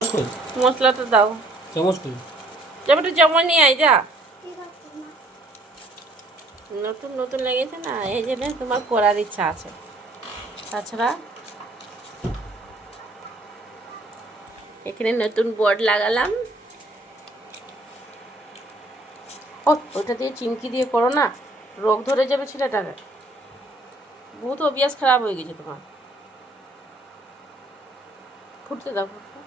মশলাটা দাও চামচ কই চামচটা চামচ নিয়ে আয় যা নতুন নতুন লেগেছে না এই জন্য তোমার করার ইচ্ছা আছে তাছাড়া এখানে নতুন বোর্ড লাগালাম ও ওটা দিয়ে চিমকি দিয়ে করো না রোগ ধরে যাবে ছেলেটাকে বহুত অভ্যাস খারাপ হয়ে গেছে তোমার ফুটতে দাও ফুটতে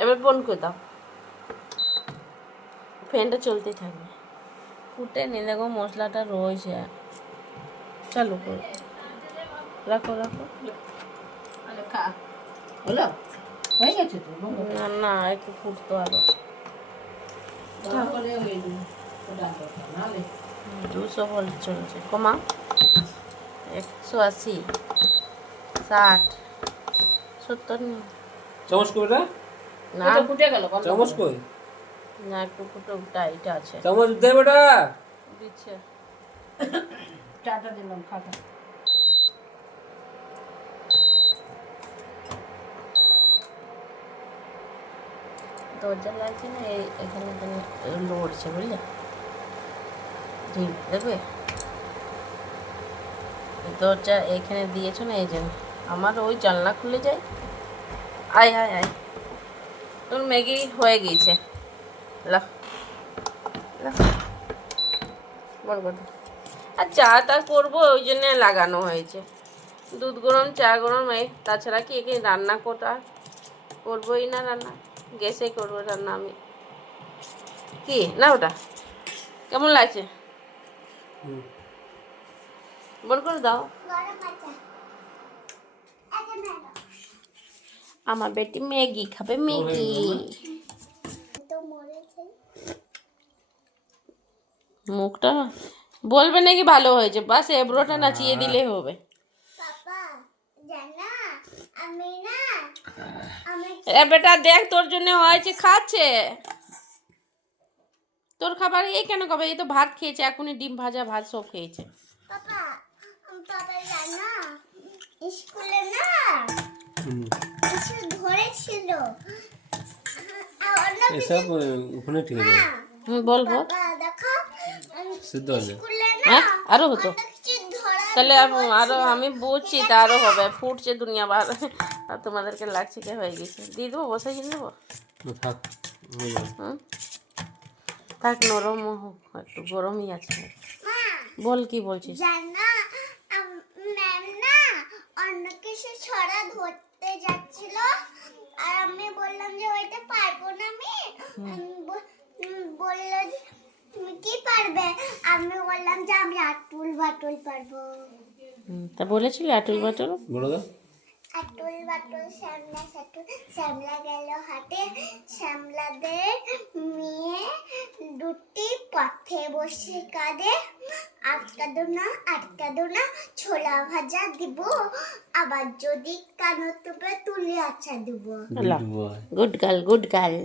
এবার বন্ধ করে দাও ফ্যানটা চলতেই থাকবে ফুটে নিয়ে দেখো মশলাটা রয়েছে চালু করো রাখো রাখো হলো হয়ে গেছে তো না না একটু ফুটতো আরো 200 ভোল্ট চলছে কমা 180 60 70 নেই চামচ কই এটা না এটা ফুটে গেল চামচ কই না একটু ফুটো টাইট আছে চামচ দে বেটা দিচ্ছে চাটা দিলাম খাতা দরজা লাগছে না এখানে লড়ছে বুঝলে দেখবে দরজা এখানে দিয়েছো না এই জন্য আমার ওই জানলা খুলে যায় আয় আয় আয় তোর ম্যাগি হয়ে গিয়েছে লাহ লাহ বল বল আর চা টা করবো ওই জন্য লাগানো হয়েছে দুধ গরম চা গরম এই তাছাড়া কি এখানে রান্না করবোই না রান্না গ্যাসে করবো রান্না আমি কি না ওটা কেমন লাগছে বল করে দাও আমার বেটি ম্যাগি খাবে ম্যাগি মুখটা বলবে নাকি ভালো হয়েছে বাস এবড়োটা নাচিয়ে দিলে হবে এ বেটা দেখ তোর জন্য হয়েছে খাচ্ছে তোর খাবার এই কেন খাবে এই তো ভাত খেয়েছে এখনই ডিম ভাজা ভাত সব খেয়েছে স্কুলে না ধরেছিল এসব ওখানে ঠিক আছে বল বল দেখো সিদ্ধ হয়ে হ্যাঁ আরো হতো তাহলে আরো আমি বুঝছি তা আরো হবে ফুটছে দুনিয়া বার আর তোমাদেরকে লাগছে কে হয়ে গেছে দিয়ে দেবো বসাই কিনে দেবো থাক হয়ে যাবে হুম থাক নরম হোক একটু গরমই আছে বল কি বলছিস জানা ম্যাম না অন্য কিছু ছড়া ধরতে যাচ্ছিল আর আমি বললাম যে ওইটা পারবো না আমি বললো যে তুমি কি পারবে আমি বললাম যে আমি আটুল বাটুল পারবো তা বলেছিলি আটুল বাটুল বলো তো আটুল বাটুল শ্যামলা সাটুল শ্যামলা গেল হাটে শ্যামলাদের মেয়ে দুটি পথে বসে কাঁদে আটকা দো না ছোলা ভাজা দিব আবার যদি কানো তুবে তুলে আচ্ছা দিব গুড গার্ল